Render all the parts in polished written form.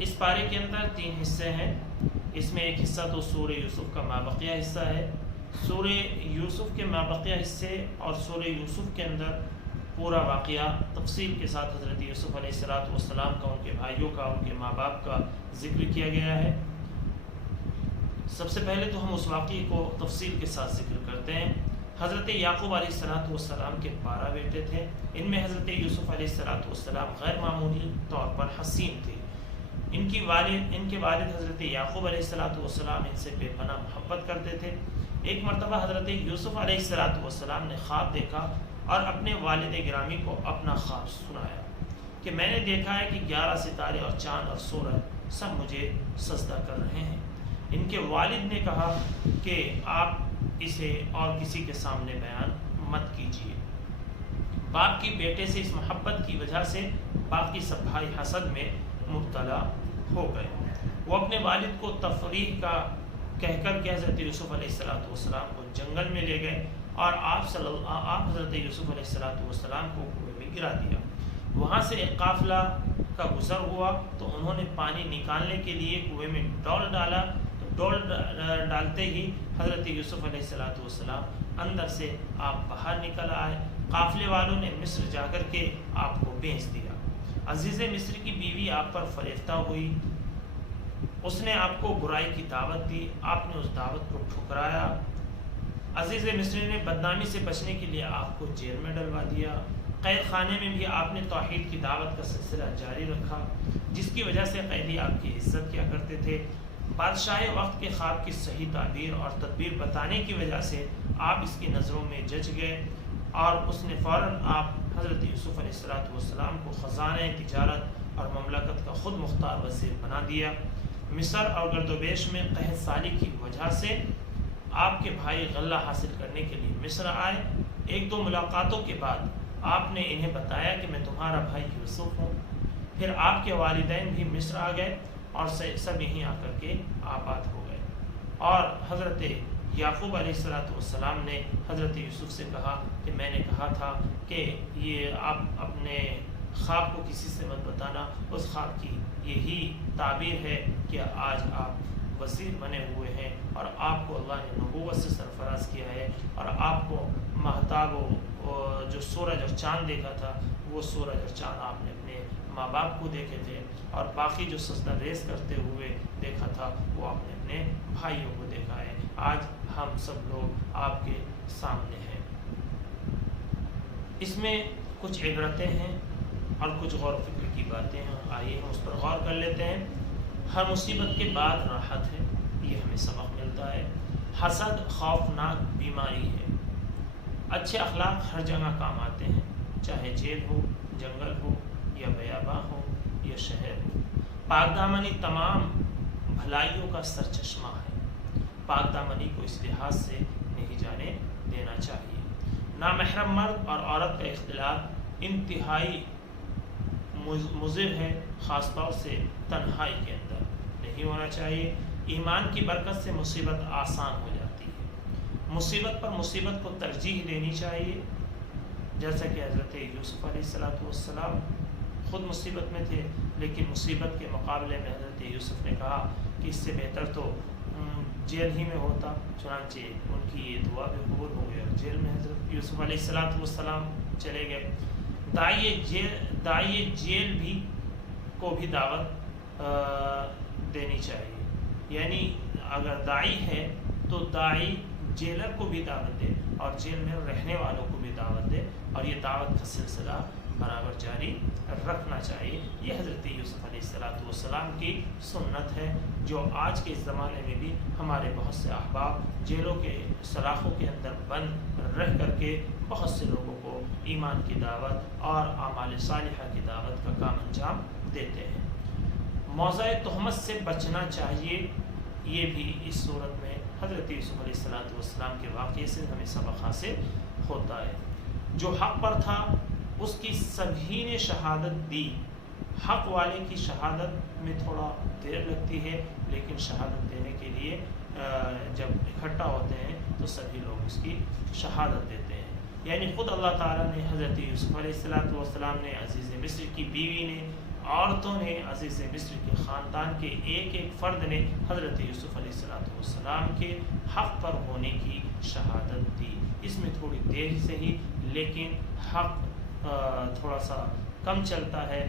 اس پارے کے اندر 3 حصے ہیں۔ اس میں ایک حصہ تو سورہ یوسف کا مابقیہ حصہ ہے۔ سورہ یوسف کے مابقیہ حصے اور سورہ یوسف کے اندر پورا واقعہ تفصیل کے ساتھ حضرت یوسف علیہ السلام کا، ان کے بھائیوں کا، ان کے ماں باپ کا ذکر کیا گیا ہے۔ سب سے پہلے تو ہم اس واقعے کو تفصیل کے ساتھ ذکر کرتے ہیں۔ حضرت یعقوب علیہ السلام کے 12 بیٹے تھے۔ ان میں حضرت یوسف علیہ السلام غیر معمولی طور پر حسین تھے۔ ان کے والد حضرت یعقوب علیہ السلام ان سے بے پناہ محبت کرتے تھے۔ ایک مرتبہ حضرت یوسف علیہ السلام نے خواب دیکھا اور اپنے والد گرامی کو اپنا خواب سنایا کہ میں نے دیکھا ہے کہ 11 ستارے اور چاند اور سورج سب مجھے سجدہ کر رہے ہیں۔ ان کے والد نے کہا کہ آپ اسے اور کسی کے سامنے بیان مت کیجیے۔ باپ کی بیٹے سے اس محبت کی وجہ سے باقی سب بھائی حسد میں مبتلا ہو گئے۔ وہ اپنے والد کو تفریح کا کہہ کر کے حضرت یوسف علیہ السلام کو جنگل میں لے گئے اور آپ حضرت یوسف علیہ السلام کو کنویں میں گرا دیا۔ وہاں سے ایک قافلہ کا گزر ہوا تو انہوں نے پانی نکالنے کے لیے کنویں میں ڈول ڈالا، تو ڈول ڈالتے ہی حضرت یوسف علیہ السلام اندر سے آپ باہر نکل آئے۔ قافلے والوں نے مصر جا کر کے آپ کو بیچ دیا۔ عزیز مصر کی بیوی آپ پر فریفتہ ہوئی، اس نے آپ کو برائی کی دعوت دی، آپ نے اس دعوت کو ٹھکرایا۔ عزیز مصر نے بدنامی سے بچنے کے لیے آپ کو جیل میں ڈلوا دیا۔ قید خانے میں بھی آپ نے توحید کی دعوت کا سلسلہ جاری رکھا، جس کی وجہ سے قیدی آپ کی عزت کیا کرتے تھے۔ بادشاہ وقت کے خواب کی صحیح تعبیر اور تدبیر بتانے کی وجہ سے آپ اس کی نظروں میں جج گئے اور اس نے فوراً آپ حضرت یوسف علیہ السلام کو خزانہ تجارت اور مملکت کا خود مختار وزیر بنا دیا۔ مصر اور گرد و بیش میں قحط سالی کی وجہ سے آپ کے بھائی غلہ حاصل کرنے کے لیے مصر آئے۔ 1-2 ملاقاتوں کے بعد آپ نے انہیں بتایا کہ میں تمہارا بھائی یوسف ہوں۔ پھر آپ کے والدین بھی مصر آ گئے اور سب یہیں آ کر کے آباد ہو گئے۔ اور حضرت یعقوب علیہ السلام نے حضرت یوسف سے کہا کہ میں نے کہا تھا کہ یہ آپ اپنے خواب کو کسی سے مت بتانا، اس خواب کی یہی تعبیر ہے کہ آج آپ وزیر بنے ہوئے ہیں اور آپ کو اللہ نے نبوت سے سرفراز کیا ہے، اور آپ کو مہتاب جو سورج اور چاند دیکھا تھا، وہ سورج اور چاند آپ نے اپنے ماں باپ کو دیکھے تھے، اور باقی جو سجدہ ریز کرتے ہوئے دیکھا تھا وہ آپ نے اپنے بھائیوں کو دیکھا ہے۔ آج ہم سب لوگ آپ کے سامنے ہیں۔ اس میں کچھ عبرتیں ہیں اور کچھ غور و فکر کی باتیں ہیں، آئیے ہم اس پر غور کر لیتے ہیں۔ ہر مصیبت کے بعد راحت ہے، یہ ہمیں سبق ملتا ہے۔ حسد خوفناک بیماری ہے۔ اچھے اخلاق ہر جگہ کام آتے ہیں، چاہے جیل ہو، جنگل ہو، یا بیاباں ہو، یا شہر ہو۔ پاک دامنی تمام بھلائیوں کا سرچشمہ ہے۔ پاک دامنی کو اس لحاظ سے نہیں جانے دینا چاہیے۔ نامحرم مرد اور عورت کا اختلاط انتہائی مضر ہے، خاص طور سے تنہائی کے اندر نہیں ہونا چاہیے۔ ایمان کی برکت سے مصیبت آسان ہو جاتی ہے۔ مصیبت پر مصیبت کو ترجیح دینی چاہیے، جیسا کہ حضرت یوسف علیہ السلام خود مصیبت میں تھے، لیکن مصیبت کے مقابلے میں حضرت یوسف نے کہا کہ اس سے بہتر تو جیل ہی میں ہوتا، چنانچہ ان کی یہ دعا بھی قبول ہو گئی اور جیل میں حضرت یوسف علیہ السلام چلے گئے۔ داعی جیل بھی کو بھی دعوت دینی چاہیے، یعنی اگر داعی ہے تو داعی جیلر کو بھی دعوت دے اور جیل میں رہنے والوں کو بھی دعوت دے، اور یہ دعوت کا سلسلہ برابر جاری رکھنا چاہیے۔ یہ حضرت یوسف علیہ السلام کی سنت ہے، جو آج کے اس زمانے میں بھی ہمارے بہت سے احباب جیلوں کے سلاخوں کے اندر بند رہ کر کے بہت سے لوگوں کو ایمان کی دعوت اور اعمال صالحہ کی دعوت کا کام انجام دیتے ہیں۔ موضع تہمت سے بچنا چاہیے، یہ بھی اس صورت میں حضرت یوسف علیہ السلام کے واقعے سے ہمیں سبق حاصل ہوتا ہے۔ جو حق پر تھا اس کی سبھی نے شہادت دی۔ حق والے کی شہادت میں تھوڑا دیر لگتی ہے، لیکن شہادت دینے کے لیے جب اکٹھا ہوتے ہیں تو سبھی لوگ اس کی شہادت دیتے ہیں۔ یعنی خود اللہ تعالیٰ نے حضرت یوسف علیہ السلام نے، عزیز مصر کی بیوی نے عورتوں نے عزیز مصر کے خاندان کے ایک ایک فرد نے حضرت یوسف علیہ السلام کے حق پر ہونے کی شہادت دی. اس میں تھوڑی دیر سے ہی لیکن حق تھوڑا سا کم چلتا ہے،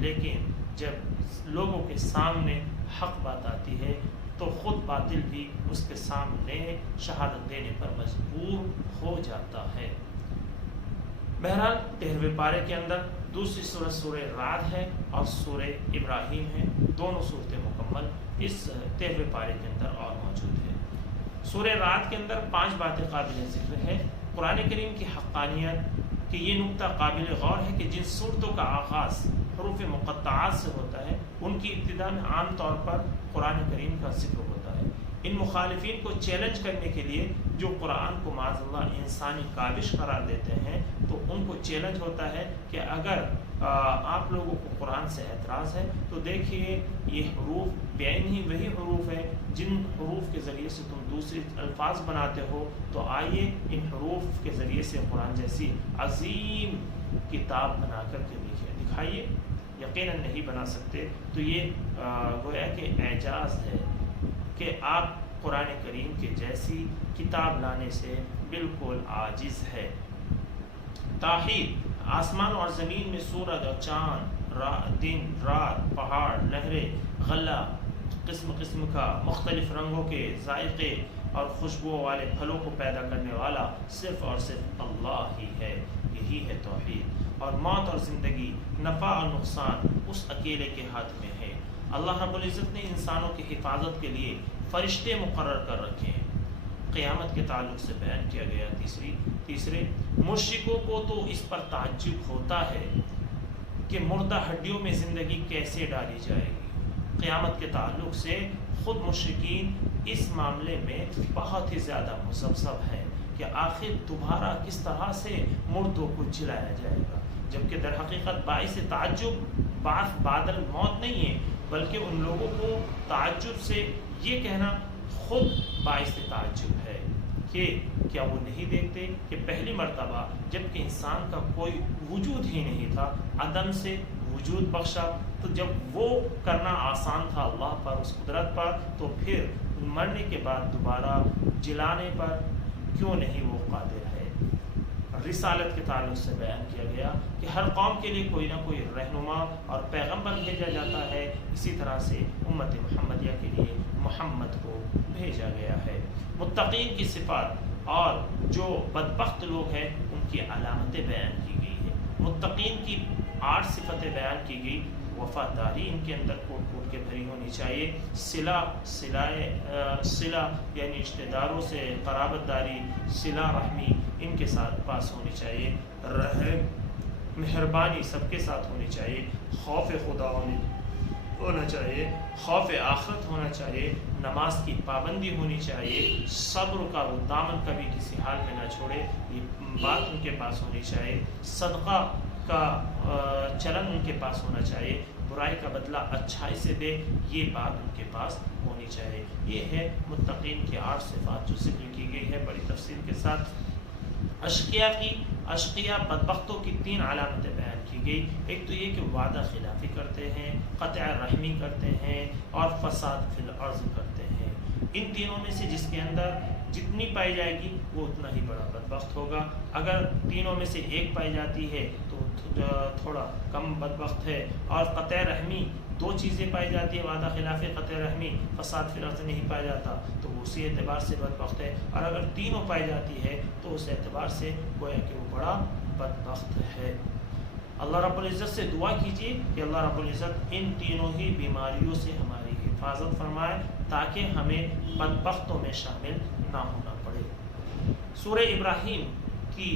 لیکن جب لوگوں کے سامنے حق بات آتی ہے تو خود باطل بھی اس کے سامنے شہادت دینے پر مجبور ہو جاتا ہے. بہرحال 13ویں پارے کے اندر دوسری سورت سورہ رعد ہے اور سورہ ابراہیم ہے. دونوں صورتیں مکمل اس 13ویں پارے کے اندر اور موجود ہے. سورہ رعد کے اندر 5 باتیں قابل ذکر ہے. قرآن کریم کی حقانیت کہ یہ نقطہ قابل غور ہے کہ جن صورتوں کا آغاز حروف مقطعات سے ہوتا ہے ان کی ابتدا میں عام طور پر قرآن کریم کا ذکر ہوتا ہے. ان مخالفین کو چیلنج کرنے کے لیے جو قرآن کو معاذ اللہ انسانی کاوش قرار دیتے ہیں تو ان کو چیلنج ہوتا ہے کہ اگر آپ لوگوں کو قرآن سے اعتراض ہے تو دیکھیے یہ حروف بعین ہی وہی حروف ہے جن حروف کے ذریعے سے تم دوسری الفاظ بناتے ہو، تو آئیے ان حروف کے ذریعے سے قرآن جیسی عظیم کتاب بنا کر کے دکھائیے. یقیناً نہیں بنا سکتے. تو یہ گویا کہ اعجاز ہے کہ آپ قرآن کریم کے جیسی کتاب لانے سے بالکل عاجز ہے. توحید آسمان اور زمین میں سورج اور چاند، دن رات، پہاڑ، نہریں، غلہ، قسم قسم کا مختلف رنگوں کے ذائقے اور خوشبوؤں والے پھلوں کو پیدا کرنے والا صرف اور صرف اللہ ہی ہے. یہی ہے توحید. اور موت اور زندگی، نفع اور نقصان اس اکیلے کے ہاتھ میں ہے. اللہ رب العزت نے انسانوں کی حفاظت کے لیے فرشتے مقرر کر رکھے ہیں. قیامت کے تعلق سے بیان کیا گیا. تیسرے مشرکوں کو تو اس پر تعجب ہوتا ہے کہ مردہ ہڈیوں میں زندگی کیسے ڈالی جائے گی. قیامت کے تعلق سے خود مشرکین اس معاملے میں بہت ہی زیادہ مذبذب ہیں کہ آخر دوبارہ کس طرح سے مردوں کو جلایا جائے گا، جبکہ در حقیقت باعث تعجب بعد الموت نہیں ہے، بلکہ ان لوگوں کو تعجب سے یہ کہنا خود باعث تعجب ہے کہ کیا وہ نہیں دیکھتے کہ پہلی مرتبہ جب کہ انسان کا کوئی وجود ہی نہیں تھا، عدم سے وجود بخشا، تو جب وہ کرنا آسان تھا اللہ پر، اس قدرت پر، تو پھر مرنے کے بعد دوبارہ جلانے پر کیوں نہیں وہ قادر ہے. رسالت کے تعلق سے بیان کیا گیا کہ ہر قوم کے لیے کوئی نہ کوئی رہنما اور پیغمبر بھیجا جاتا ہے. اسی طرح سے امت محمدیہ کے لیے محمد کو بھیجا گیا ہے. متقین کی صفات اور جو بدبخت لوگ ہیں ان کی علامتیں بیان کی گئی ہیں. متقین کی 8 صفتیں بیان کی گئی. وفاداری ان کے اندر کوٹ کوٹ کے بھری ہونی چاہیے. صلہ یعنی رشتہ داروں سے قرابت داری، صلہ رحمی ان کے ساتھ پاس ہونی چاہیے. مہربانی سب کے ساتھ ہونی چاہیے. خوف خدا ہونا چاہیے. خوف آخرت ہونا چاہیے. نماز کی پابندی ہونی چاہیے. صبر کا وہ دامن کبھی کسی حال میں نہ چھوڑے، یہ بات ان کے پاس ہونی چاہیے. صدقہ کا چلن ان کے پاس ہونا چاہیے. برائی کا بدلہ اچھائی سے دے، یہ بات ان کے پاس ہونی چاہیے. یہ ہے متقین کی 8 صفات جو ذکر کی گئی ہے بڑی تفصیل کے ساتھ. اشقیاء بدبختوں کی 3 علامتیں بیان کی گئی. ایک تو یہ کہ وعدہ خلافی کرتے ہیں، قطع رحمی کرتے ہیں اور فساد فی الارض کرتے ہیں. ان تینوں میں سے جس کے اندر جتنی پائی جائے گی وہ اتنا ہی بڑا بدبخت ہوگا. اگر تینوں میں سے ایک پائی جاتی ہے تو تھوڑا کم بدبخت ہے. اور قطع رحمی 2 چیزیں پائی جاتی ہے، وعدہ خلافی، قطع رحمی، فساد فی الارض نہیں پایا جاتا تو اسی اعتبار سے بدبخت ہے. اور اگر تینوں پائی جاتی ہے تو اس اعتبار سے گویا کہ وہ بڑا بدبخت ہے. اللہ رب العزت سے دعا کیجیے کہ اللہ رب العزت ان تینوں ہی بیماریوں سے ہماری حفاظت فرمائے تاکہ ہمیں بدبختوں میں شامل نہ ہونا پڑے. سورہ ابراہیم کی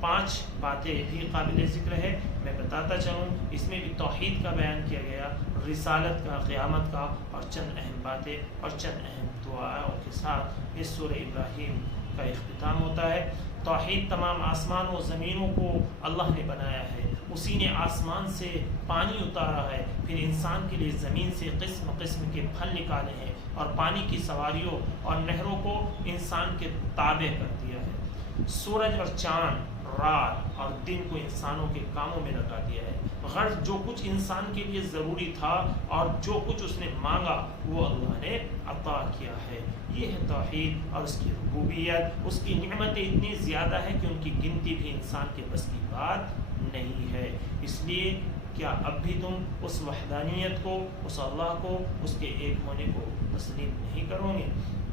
5 باتیں بھی قابل ذکر ہے. میں بتاتا چلوں، اس میں بھی توحید کا بیان کیا گیا، رسالت کا، قیامت کا، اور چند اہم باتیں اور چند اہم دعاؤں کے ساتھ اس سورہ ابراہیم کا اختتام ہوتا ہے. توحید تمام آسمان و زمینوں کو اللہ نے بنایا ہے. اسی نے آسمان سے پانی اتارا ہے، پھر انسان کے لیے زمین سے قسم قسم کے پھل نکالے ہیں اور پانی کی سواریوں اور نہروں کو انسان کے تابع کر دیا ہے. سورج اور چاند، رات اور دن کو انسانوں کے کاموں میں لگا دیا ہے. غرض جو کچھ انسان کے لیے ضروری تھا اور جو کچھ اس نے مانگا وہ اللہ نے عطا کیا ہے. یہ ہے توحید اور اس کی ربوبیت. اس کی نعمتیں اتنی زیادہ ہیں کہ ان کی گنتی بھی انسان کے بس کی بات نہیں ہے. اس لیے کیا اب بھی تم اس وحدانیت کو، اس اللہ کو، اس کے ایک ہونے کو تسلیم نہیں کرو گے؟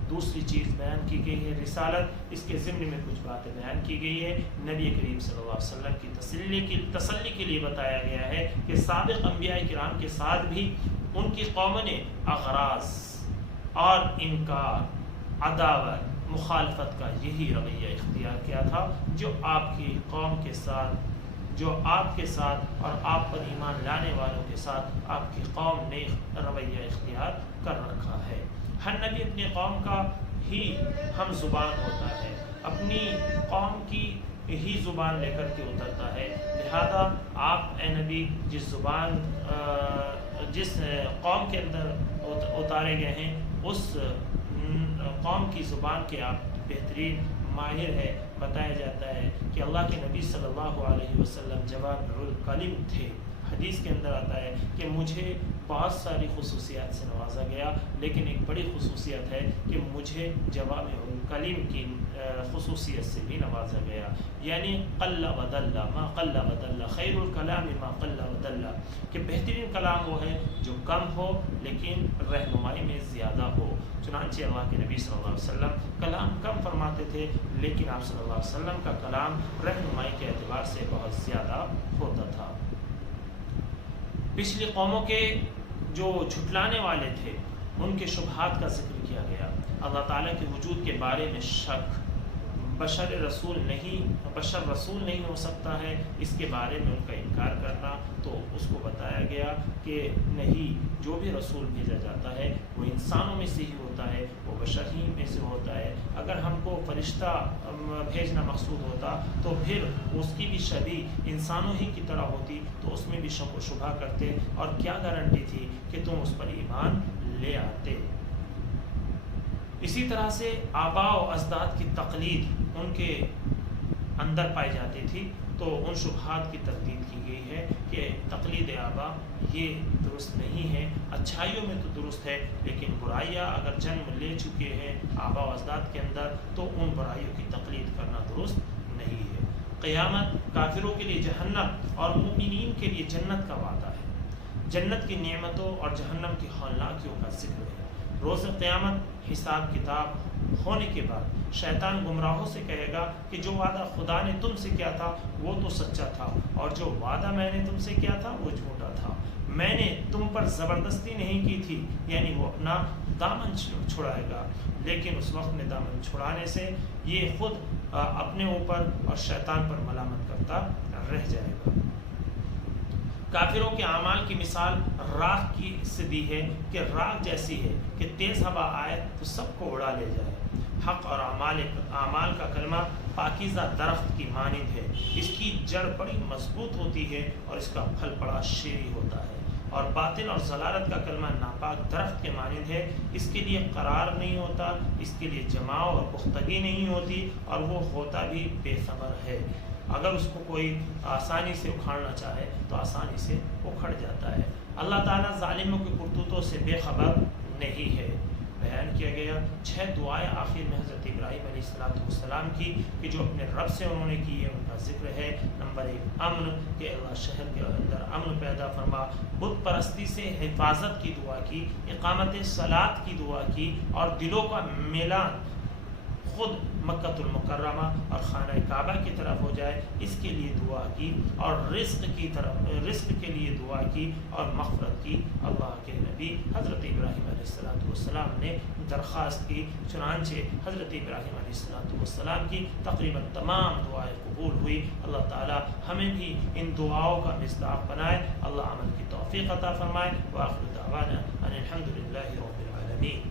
دوسری چیز بیان کی گئی ہے رسالت. اس کے ضمن میں کچھ باتیں بیان کی گئی ہے. نبی کریم صلی اللہ علیہ وسلم کی تسلی کے لیے بتایا گیا ہے کہ سابق انبیاء کرام کے ساتھ بھی ان کی قوم نے اغراض اور انکار، عداوت، مخالفت کا یہی رویہ اختیار کیا تھا جو آپ کی قوم کے ساتھ، جو آپ کے ساتھ اور آپ پر ایمان لانے والوں کے ساتھ آپ کی قوم نے رویہ اختیار کر رکھا ہے. ہر نبی اپنی قوم کا ہی ہم زبان ہوتا ہے، اپنی قوم کی ہی زبان لے کر کے اترتا ہے. لہذا آپ اے نبی جس قوم کے اندر اتارے گئے ہیں اس قوم کی زبان کے آپ بہترین ماہر ہے. بتایا جاتا ہے کہ اللہ کے نبی صلی اللہ علیہ وسلم جوامع الکلم تھے. حدیث کے اندر آتا ہے کہ مجھے بہت ساری خصوصیات سے نوازا گیا، لیکن ایک بڑی خصوصیت ہے کہ مجھے جوامع الکلم کی خصوصیت سے بھی نوازا گیا. یعنی قل ودل ما قل ودل خیر الکلام ما قل ودل، کہ بہترین کلام وہ ہے جو کم ہو لیکن رہنمائی میں زیادہ ہو. چنانچہ اللہ کے نبی صلی اللہ علیہ وسلم کلام کم فرماتے تھے، لیکن آپ صلی اللہ علیہ وسلم کا کلام رہنمائی کے اعتبار سے بہت زیادہ ہوتا تھا. پچھلی قوموں کے جو جھٹلانے والے تھے ان کے شبہات کا ذکر کیا گیا. اللہ تعالیٰ کے وجود کے بارے میں شک، بشر رسول نہیں ہو سکتا ہے، اس کے بارے میں ان کا انکار کرنا. تو اس کو بتایا گیا کہ نہیں، جو بھی رسول بھیجا جاتا ہے وہ انسانوں میں سے ہی ہوتا ہے، وہ بشر ہی میں سے ہوتا ہے. اگر ہم کو فرشتہ بھیجنا مقصود ہوتا تو پھر اس کی بھی شبیہ انسانوں ہی کی طرح ہوتی، تو اس میں بھی شک و شبہ کرتے، اور کیا گارنٹی تھی کہ تم اس پر ایمان لے آتے. اسی طرح سے آباء و اجداد کی تقلید ان کے اندر پائی جاتی تھی، تو ان شبہات کی تردید کی گئی ہے کہ تقلید آباء یہ درست نہیں ہے. اچھائیوں میں تو درست ہے، لیکن برائیاں اگر جنم لے چکے ہیں آباء و اجداد کے اندر تو ان برائیوں کی تقلید کرنا درست نہیں ہے. قیامت کافروں کے لیے جہنم اور مومنین کے لیے جنت کا وعدہ ہے. جنت کی نعمتوں اور جہنم کی ہولناکیوں کا ذکر ہے. روز قیامت حساب کتاب ہونے کے بعد شیطان گمراہوں سے کہے گا کہ جو وعدہ خدا نے تم سے کیا تھا وہ تو سچا تھا، اور جو وعدہ میں نے تم سے کیا تھا وہ جھوٹا تھا. میں نے تم پر زبردستی نہیں کی تھی. یعنی وہ اپنا دامن چھڑائے گا، لیکن اس وقت میں دامن چھڑانے سے یہ خود اپنے اوپر اور شیطان پر ملامت کرتا رہ جائے گا. کافروں کے اعمال کی مثال راکھ کی سے دی ہے کہ راکھ جیسی ہے کہ تیز ہوا آئے تو سب کو اڑا لے جائے. حق اور اعمال کا کلمہ پاکیزہ درخت کی مانند ہے، اس کی جڑ بڑی مضبوط ہوتی ہے اور اس کا پھل بڑا شیریں ہوتا ہے. اور باطل اور ضلالت کا کلمہ ناپاک درخت کے مانند ہے، اس کے لیے قرار نہیں ہوتا، اس کے لیے جماؤ اور پختگی نہیں ہوتی، اور وہ ہوتا بھی بے ثمر ہے. اگر اس کو کوئی آسانی سے اکھاڑنا چاہے تو آسانی سے اکھڑ جاتا ہے. اللہ تعالیٰ ظالموں کے کرتوتوں سے بے خبر نہیں ہے. بیان کیا گیا 6 دعائیں آخر میں حضرت ابراہیم علیہ السلام کی کہ جو اپنے رب سے انہوں نے کی ہے، ان کا ذکر ہے. نمبر 1 امن، کہ اللہ شہر کے اندر امن پیدا فرما. بت پرستی سے حفاظت کی دعا کی، اقامت صلاۃ کی دعا کی، اور دلوں کا میلان خود مکہ المکرمہ اور خانہ کعبہ کی طرف ہو جائے، اس کے لیے دعا کی. اور رزق کے لیے دعا کی اور مغفرت کی. اللہ کے نبی حضرت ابراہیم علیہ السلام نے درخواست کی. چنانچہ حضرت ابراہیم علیہ السلام کی تقریباً تمام دعائیں قبول ہوئی. اللہ تعالی ہمیں بھی ان دعاؤں کا مصداق بنائے. اللہ عمل کی توفیق عطا فرمائے. وآخر دعوانا ان الحمد للہ رب العالمین.